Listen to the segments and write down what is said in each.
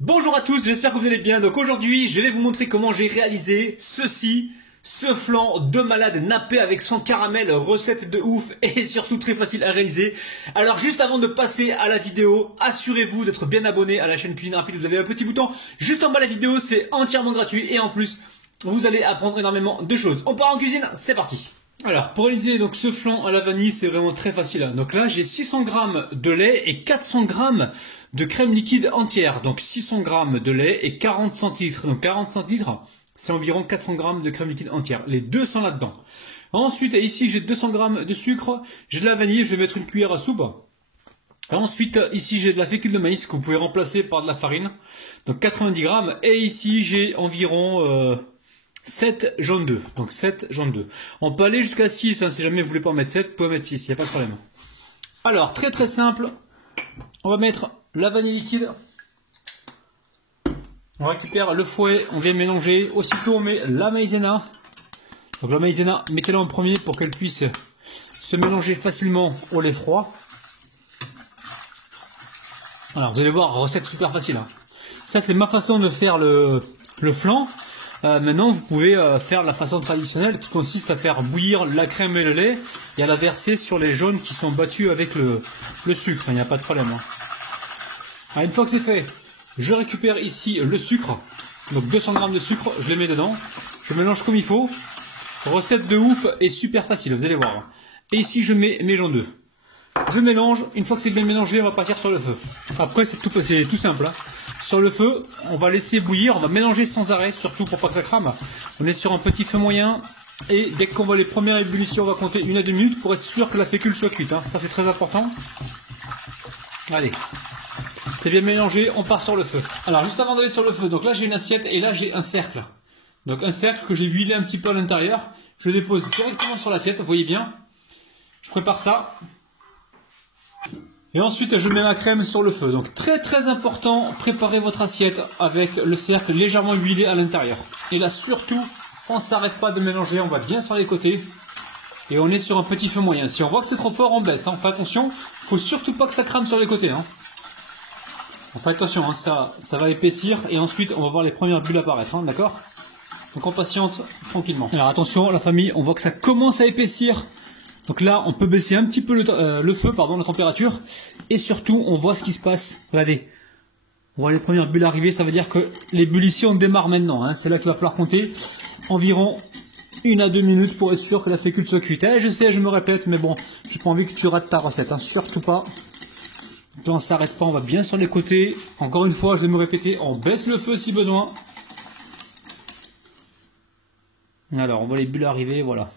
Bonjour à tous, j'espère que vous allez bien. Donc aujourd'hui, je vais vous montrer comment j'ai réalisé ce flan de malade nappé avec son caramel, recette de ouf et surtout très facile à réaliser. Alors juste avant de passer à la vidéo, assurez-vous d'être bien abonné à la chaîne Cuisine Rapide. Vous avez un petit bouton juste en bas de la vidéo, c'est entièrement gratuit et en plus, vous allez apprendre énormément de choses. On part en cuisine, c'est parti. Alors pour réaliser donc ce flan à la vanille, c'est vraiment très facile. Donc là, j'ai 600 g de lait et 400 g de crème liquide entière. Donc 600 g de lait et 40 centilitres. Donc 40 centilitres, c'est environ 400 g de crème liquide entière. Les deux sont là-dedans. Ensuite, ici, j'ai 200 g de sucre. J'ai de la vanille, je vais mettre une cuillère à soupe. Ensuite, ici, j'ai de la fécule de maïs que vous pouvez remplacer par de la farine. Donc 90 g. Et ici, j'ai environ 7 jaunes d'œufs. Donc 7 jaunes d'œufs. On peut aller jusqu'à 6. Hein, si jamais vous voulez pas en mettre 7, vous pouvez mettre 6. Il n'y a pas de problème. Alors, très simple. On va mettre la vanille liquide. On récupère le fouet. On vient mélanger. Aussitôt, on met la maïzena. Donc la maïzena, mettez-la en premier pour qu'elle puisse se mélanger facilement au lait froid. Alors, vous allez voir, recette super facile. Hein. Ça, c'est ma façon de faire le flan. Maintenant, vous pouvez faire la façon traditionnelle qui consiste à faire bouillir la crème et le lait et à la verser sur les jaunes qui sont battus avec le sucre. Il n'y a pas de problème. Hein. Alors, une fois que c'est fait, je récupère ici le sucre. Donc 200 g de sucre, je les mets dedans. Je mélange comme il faut. Recette de ouf et super facile, vous allez voir. Et ici, je mets mes jaunes d'œufs. Je mélange. Une fois que c'est bien mélangé, on va partir sur le feu. Après, c'est tout simple. Hein. Sur le feu, on va laisser bouillir, on va mélanger sans arrêt, surtout pour pas que ça crame. On est sur un petit feu moyen et dès qu'on voit les premières ébullitions, on va compter 1 à 2 minutes pour être sûr que la fécule soit cuite. Hein. Ça, c'est très important. Allez, c'est bien mélangé, on part sur le feu. Alors, juste avant d'aller sur le feu, donc là j'ai une assiette et là j'ai un cercle. Donc un cercle que j'ai huilé un petit peu à l'intérieur. Je dépose directement sur l'assiette, vous voyez bien. Je prépare ça. Et ensuite, je mets ma crème sur le feu. Donc très important, préparez votre assiette avec le cercle légèrement huilé à l'intérieur. Et là surtout, on ne s'arrête pas de mélanger, on va bien sur les côtés. Et on est sur un petit feu moyen. Si on voit que c'est trop fort, on baisse. Hein. Faites attention, il ne faut surtout pas que ça crame sur les côtés. Hein. Faites attention, hein, ça va épaissir. Et ensuite, on va voir les premières bulles apparaître. Hein, d'accord? Donc on patiente tranquillement. Alors attention, la famille, on voit que ça commence à épaissir. Donc là, on peut baisser un petit peu le feu, la température. Et surtout, on voit ce qui se passe. Regardez. On voit les premières bulles arriver. Ça veut dire que l'ébullition démarre maintenant. Hein. C'est là qu'il va falloir compter environ 1 à 2 minutes pour être sûr que la fécule soit cuite. Je sais, je me répète, mais bon, j'ai pas envie que tu rates ta recette. Hein. Surtout pas. Donc là, on s'arrête pas. On va bien sur les côtés. Encore une fois, je vais me répéter. On baisse le feu si besoin. Alors, on voit les bulles arriver. Voilà.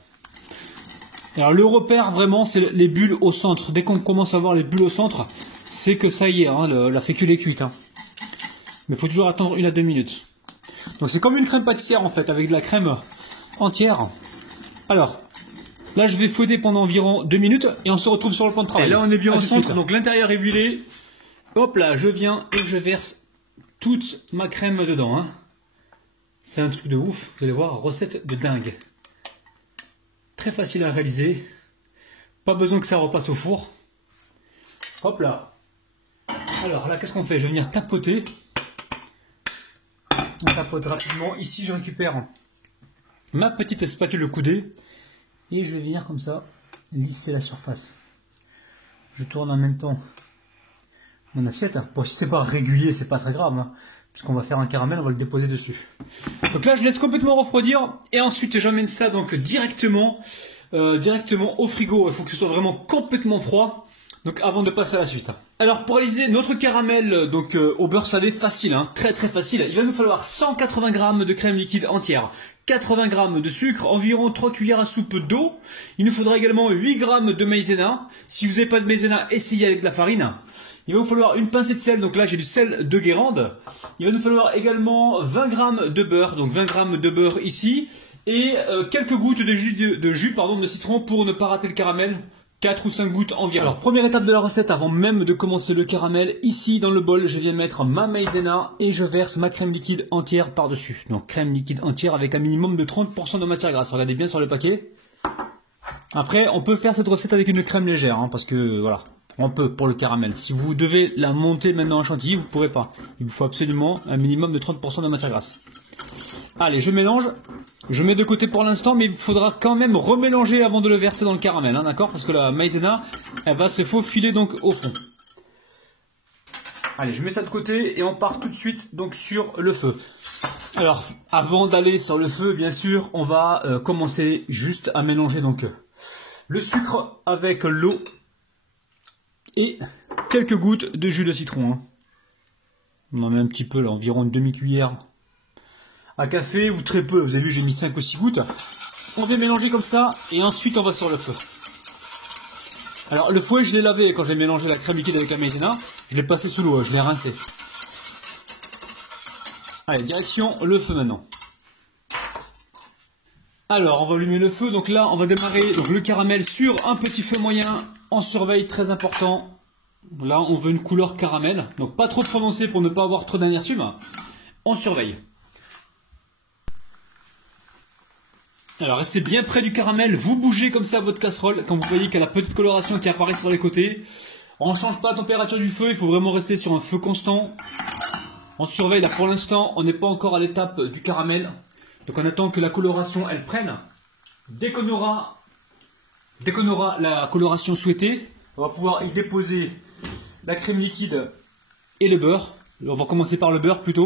Alors le repère vraiment c'est les bulles au centre. Dès qu'on commence à voir les bulles au centre, c'est que ça y est, hein, la fécule est cuite. Hein. Mais il faut toujours attendre 1 à 2 minutes. Donc c'est comme une crème pâtissière en fait, avec de la crème entière. Alors, là je vais fouetter pendant environ 2 minutes et on se retrouve sur le point de travail. Et là on est bien au centre, donc l'intérieur est huilé. Hop là, je viens et je verse toute ma crème dedans. Hein. C'est un truc de ouf, vous allez voir, recette de dingue. Très facile à réaliser. Pas besoin que ça repasse au four. Hop là. Alors là, qu'est-ce qu'on fait? Je vais venir tapoter. On tapote rapidement. Ici, je récupère ma petite spatule coudée. Et je vais venir comme ça lisser la surface. Je tourne en même temps mon assiette. Bon, si c'est pas régulier, c'est pas très grave. Hein, puisqu'on va faire un caramel, on va le déposer dessus. Donc là, je laisse complètement refroidir. Et ensuite, j'emmène ça donc directement au frigo. Il faut que ce soit vraiment complètement froid. Donc avant de passer à la suite. Alors pour réaliser notre caramel donc au beurre salé, facile, hein, très facile. Il va nous falloir 180 g de crème liquide entière, 80 g de sucre, environ 3 cuillères à soupe d'eau. Il nous faudra également 8 g de maïzena. Si vous n'avez pas de maïzena, essayez avec de la farine. Il va vous falloir une pincée de sel, donc là j'ai du sel de Guérande. Il va nous falloir également 20 g de beurre, donc 20 g de beurre ici. Et quelques gouttes de jus de citron pour ne pas rater le caramel. 4 ou 5 gouttes environ. Alors première étape de la recette, avant même de commencer le caramel, ici dans le bol je viens mettre ma maïzena et je verse ma crème liquide entière par dessus. Donc crème liquide entière avec un minimum de 30% de matière grasse, regardez bien sur le paquet. Après on peut faire cette recette avec une crème légère, hein, parce que voilà, On peut pour le caramel. Si vous devez la monter maintenant en chantilly, vous ne pourrez pas. Il vous faut absolument un minimum de 30% de matière grasse. Allez, je mélange. Je mets de côté pour l'instant, mais il faudra quand même remélanger avant de le verser dans le caramel, hein, d'accord? Parce que la maïzena, elle va se faufiler donc au fond. Allez, je mets ça de côté et on part tout de suite donc sur le feu. Alors, avant d'aller sur le feu, bien sûr, on va commencer juste à mélanger donc le sucre avec l'eau et quelques gouttes de jus de citron. Hein. On en met un petit peu là, environ une demi-cuillère à café ou très peu. Vous avez vu, j'ai mis 5 ou 6 gouttes. On va mélanger comme ça et ensuite on va sur le feu. Alors le fouet, je l'ai lavé quand j'ai mélangé la crème liquide avec la maïzena. Je l'ai passé sous l'eau, je l'ai rincé. Allez, direction le feu maintenant. Alors, on va allumer le feu. Donc là, on va démarrer donc, le caramel sur un petit feu moyen. En surveille, très important. Là, on veut une couleur caramel. Donc pas trop prononcée pour ne pas avoir trop d'amertume. On surveille. Alors restez bien près du caramel, vous bougez comme ça votre casserole quand vous voyez qu'il y a la petite coloration qui apparaît sur les côtés. On ne change pas la température du feu, il faut vraiment rester sur un feu constant. On surveille là pour l'instant, on n'est pas encore à l'étape du caramel. Donc on attend que la coloration elle prenne. Dès qu'on aura la coloration souhaitée, on va pouvoir y déposer la crème liquide et le beurre. On va commencer par le beurre plutôt.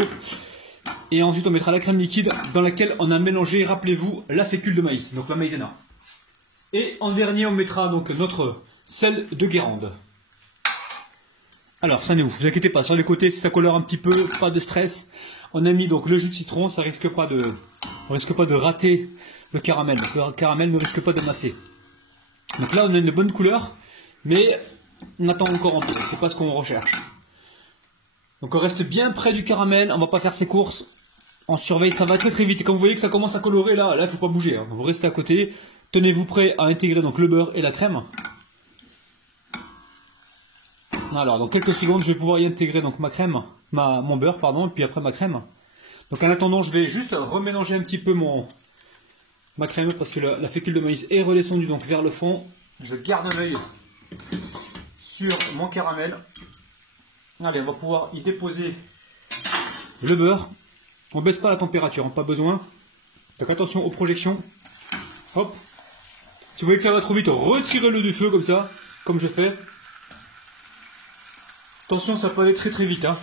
Et ensuite, on mettra la crème liquide dans laquelle on a mélangé, rappelez-vous, la fécule de maïs, donc la maïzena. Et en dernier, on mettra donc notre sel de Guérande. Alors, traînez-vous, vous inquiétez pas, sur les côtés, si ça colore un petit peu, pas de stress. On a mis donc le jus de citron, ça risque pas de rater le caramel. Donc, le caramel ne risque pas de masser. Donc là, on a une bonne couleur, mais on attend encore un peu, c'est pas ce qu'on recherche. Donc on reste bien près du caramel, on va pas faire ses courses. On surveille, ça va très très vite. Et quand vous voyez que ça commence à colorer, là il ne faut pas bouger. Hein. Vous restez à côté. Tenez-vous prêt à intégrer donc le beurre et la crème. Alors, dans quelques secondes, je vais pouvoir y intégrer donc mon beurre, pardon, et puis après ma crème. Donc en attendant, je vais juste remélanger un petit peu ma crème parce que la fécule de maïs est redescendue donc vers le fond. Je garde l'œil sur mon caramel. Allez, on va pouvoir y déposer le beurre. On baisse pas la température, hein, pas besoin. Donc attention aux projections. Hop. Si vous voyez que ça va trop vite, retirez-le du feu comme ça, comme je fais. Attention, ça peut aller très très vite. Hein.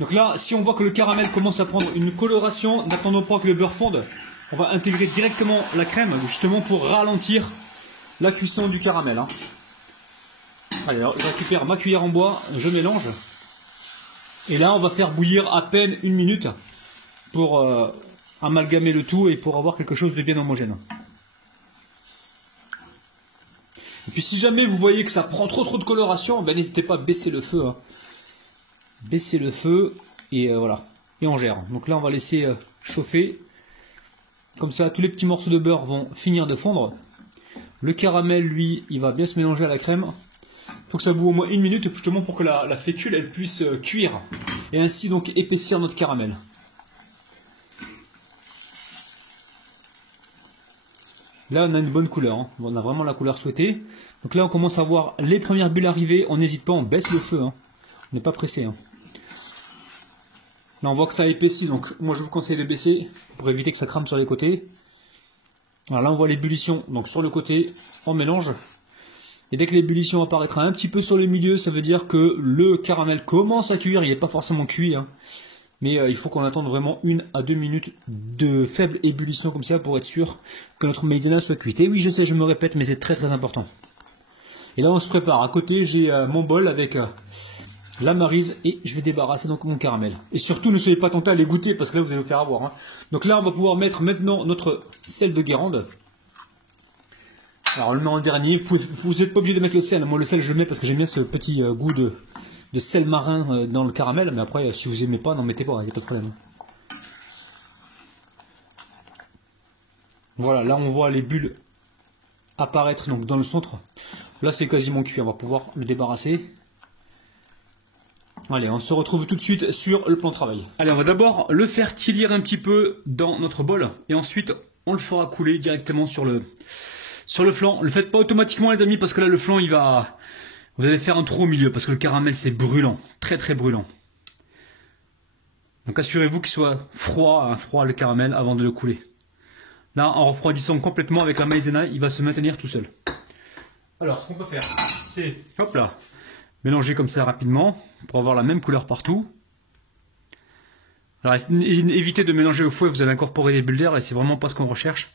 Donc là, si on voit que le caramel commence à prendre une coloration, n'attendons pas que le beurre fonde. On va intégrer directement la crème, justement pour ralentir la cuisson du caramel. Hein. Allez, alors, je récupère ma cuillère en bois, je mélange. Et là, on va faire bouillir à peine 1 minute pour amalgamer le tout et pour avoir quelque chose de bien homogène. Et puis si jamais vous voyez que ça prend trop de coloration, ben, n'hésitez pas à baisser le feu. Hein. Baisser le feu et voilà. Et on gère. Donc là, on va laisser chauffer. Comme ça, tous les petits morceaux de beurre vont finir de fondre. Le caramel, lui, il va bien se mélanger à la crème. Il faut que ça boue au moins 1 minute justement pour que la fécule elle puisse cuire et ainsi donc épaissir notre caramel. Là on a une bonne couleur, hein. On a vraiment la couleur souhaitée. Donc là on commence à voir les premières bulles arriver, on n'hésite pas, on baisse le feu, hein. On n'est pas pressé. Hein. Là on voit que ça a épaissi, donc moi je vous conseille de baisser pour éviter que ça crame sur les côtés. Alors là on voit l'ébullition, donc sur le côté on mélange. Et dès que l'ébullition apparaîtra un petit peu sur le milieu, ça veut dire que le caramel commence à cuire, il n'est pas forcément cuit. Hein. Mais il faut qu'on attende vraiment 1 à 2 minutes de faible ébullition comme ça pour être sûr que notre maïzena soit cuite. Et oui, je sais, je me répète, mais c'est très très important. Et là, on se prépare. À côté, j'ai mon bol avec la maryse et je vais débarrasser donc mon caramel. Et surtout, ne soyez pas tentés à les goûter parce que là, vous allez vous faire avoir. Hein. Donc là, on va pouvoir mettre maintenant notre sel de Guérande. Alors, on le met en dernier. Vous n'êtes pas obligé de mettre le sel. Moi, le sel, je le mets parce que j'aime bien ce petit goût de sel marin dans le caramel, mais après si vous aimez pas, n'en mettez pas, il n'y a pas de problème. Voilà, là on voit les bulles apparaître donc dans le centre. Là c'est quasiment cuit, on va pouvoir le débarrasser. Allez, on se retrouve tout de suite sur le plan de travail. Allez, on va d'abord le faire tiédir un petit peu dans notre bol et ensuite on le fera couler directement sur le flanc. Ne le faites pas automatiquement les amis parce que là le flanc il va... Vous allez faire un trou au milieu parce que le caramel c'est brûlant, très très brûlant. Donc assurez-vous qu'il soit froid, hein, froid le caramel avant de le couler. Là, en refroidissant complètement avec la maïzena, il va se maintenir tout seul. Alors, ce qu'on peut faire, c'est, hop là, mélanger comme ça rapidement pour avoir la même couleur partout. Alors, évitez de mélanger au fouet, vous allez incorporer des bulles d'air et c'est vraiment pas ce qu'on recherche.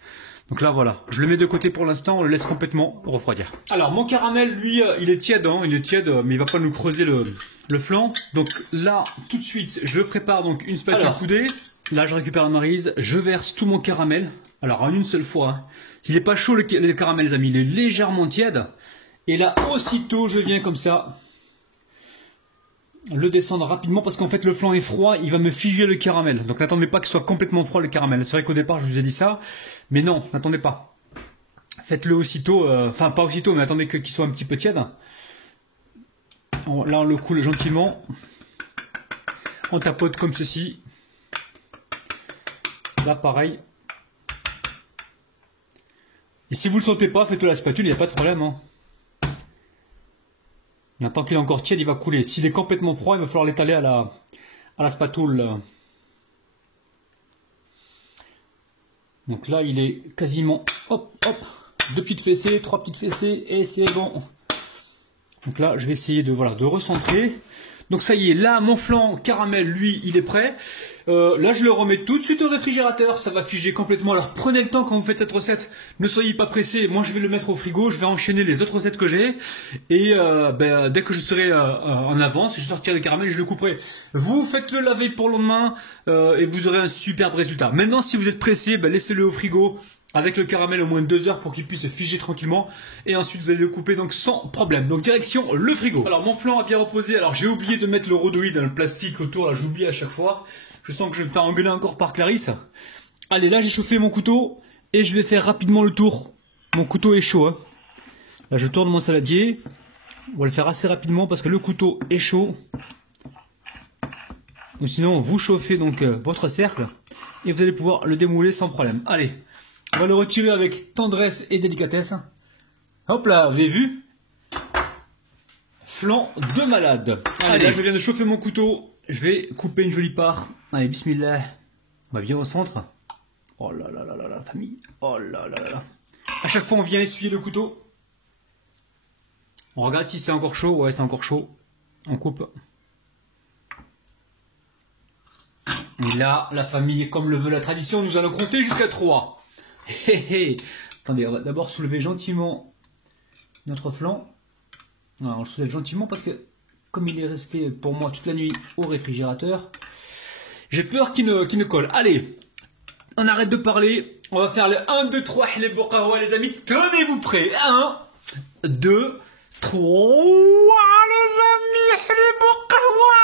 Donc là, voilà, je le mets de côté pour l'instant, on le laisse complètement refroidir. Alors, mon caramel, lui, il est tiède, hein, mais il va pas nous creuser le flanc. Donc là, tout de suite, je prépare donc une spatule coudée. Là, je récupère la maryse, je verse tout mon caramel. Alors, en une seule fois, hein. S'il n'est pas chaud le caramel, les amis, il est légèrement tiède. Et là, aussitôt, je viens comme ça, le descendre rapidement parce qu'en fait, le flanc est froid, il va me figer le caramel. Donc, n'attendez pas qu'il soit complètement froid le caramel. C'est vrai qu'au départ, je vous ai dit ça, mais non, n'attendez pas. Faites-le aussitôt, enfin, pas aussitôt, mais attendez qu'il soit un petit peu tiède. Là, on le coule gentiment. On tapote comme ceci. Là, pareil. Et si vous ne le sentez pas, faites-le à la spatule, il n'y a pas de problème. Hein. Tant qu'il est encore tiède, il va couler. S'il est complètement froid, il va falloir l'étaler à la spatule. Donc là, il est quasiment, hop, hop, 2 petites fessées, 3 petites fessées, et c'est bon. Donc là, je vais essayer de recentrer. Donc ça y est, là, mon flan caramel, lui, il est prêt. Là, je le remets tout de suite au réfrigérateur. Ça va figer complètement. Alors, prenez le temps quand vous faites cette recette. Ne soyez pas pressés. Moi, je vais le mettre au frigo. Je vais enchaîner les autres recettes que j'ai. Et dès que je serai en avance, je sortirai le caramel et je le couperai. Vous faites-le laver pour le lendemain et vous aurez un superbe résultat. Maintenant, si vous êtes pressé, laissez-le au frigo avec le caramel au moins 2 heures pour qu'il puisse se figer tranquillement. Et ensuite, vous allez le couper donc sans problème. Donc, direction le frigo. Alors, mon flan a bien reposé. Alors, j'ai oublié de mettre le rhodouille dans le plastique autour. Là, j'oublie à chaque fois. Je sens que je vais me faire engueuler encore par Clarisse. Allez, là, j'ai chauffé mon couteau. Et je vais faire rapidement le tour. Mon couteau est chaud. Hein. Là, je tourne mon saladier. On va le faire assez rapidement parce que le couteau est chaud. Ou sinon, vous chauffez donc votre cercle. Et vous allez pouvoir le démouler sans problème. Allez. On va le retirer avec tendresse et délicatesse. Hop là, vous avez vu? Flan de malade. Allez, là je viens de chauffer mon couteau. Je vais couper une jolie part. Allez, bismillah. On va bien au centre. Oh là là là là la famille. Oh là là là là. À chaque fois on vient essuyer le couteau. On regarde si c'est encore chaud. Ouais, c'est encore chaud. On coupe. Et là, la famille, comme le veut la tradition, nous allons compter jusqu'à 3. Attendez, on va d'abord soulever gentiment notre flan. Alors, on le soulève gentiment parce que comme il est resté pour moi toute la nuit au réfrigérateur, j'ai peur qu'il ne colle. Allez, on arrête de parler. On va faire le 1, 2, 3, les bourkawa, les amis. Tenez-vous prêts. 1, 2, 3, les amis, les bourkawa.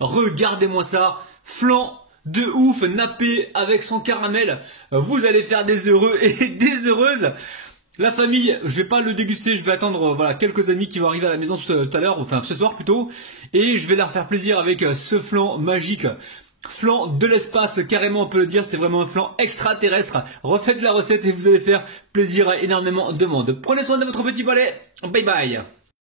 Regardez-moi ça. Flan de ouf, nappé avec son caramel. Vous allez faire des heureux et des heureuses. La famille, je vais pas le déguster, je vais attendre quelques amis qui vont arriver à la maison tout à l'heure, enfin ce soir plutôt, et je vais leur faire plaisir avec ce flan magique. Flan de l'espace, carrément on peut le dire, c'est vraiment un flan extraterrestre. Refaites la recette et vous allez faire plaisir à énormément de monde. Prenez soin de votre petit palais. Bye bye.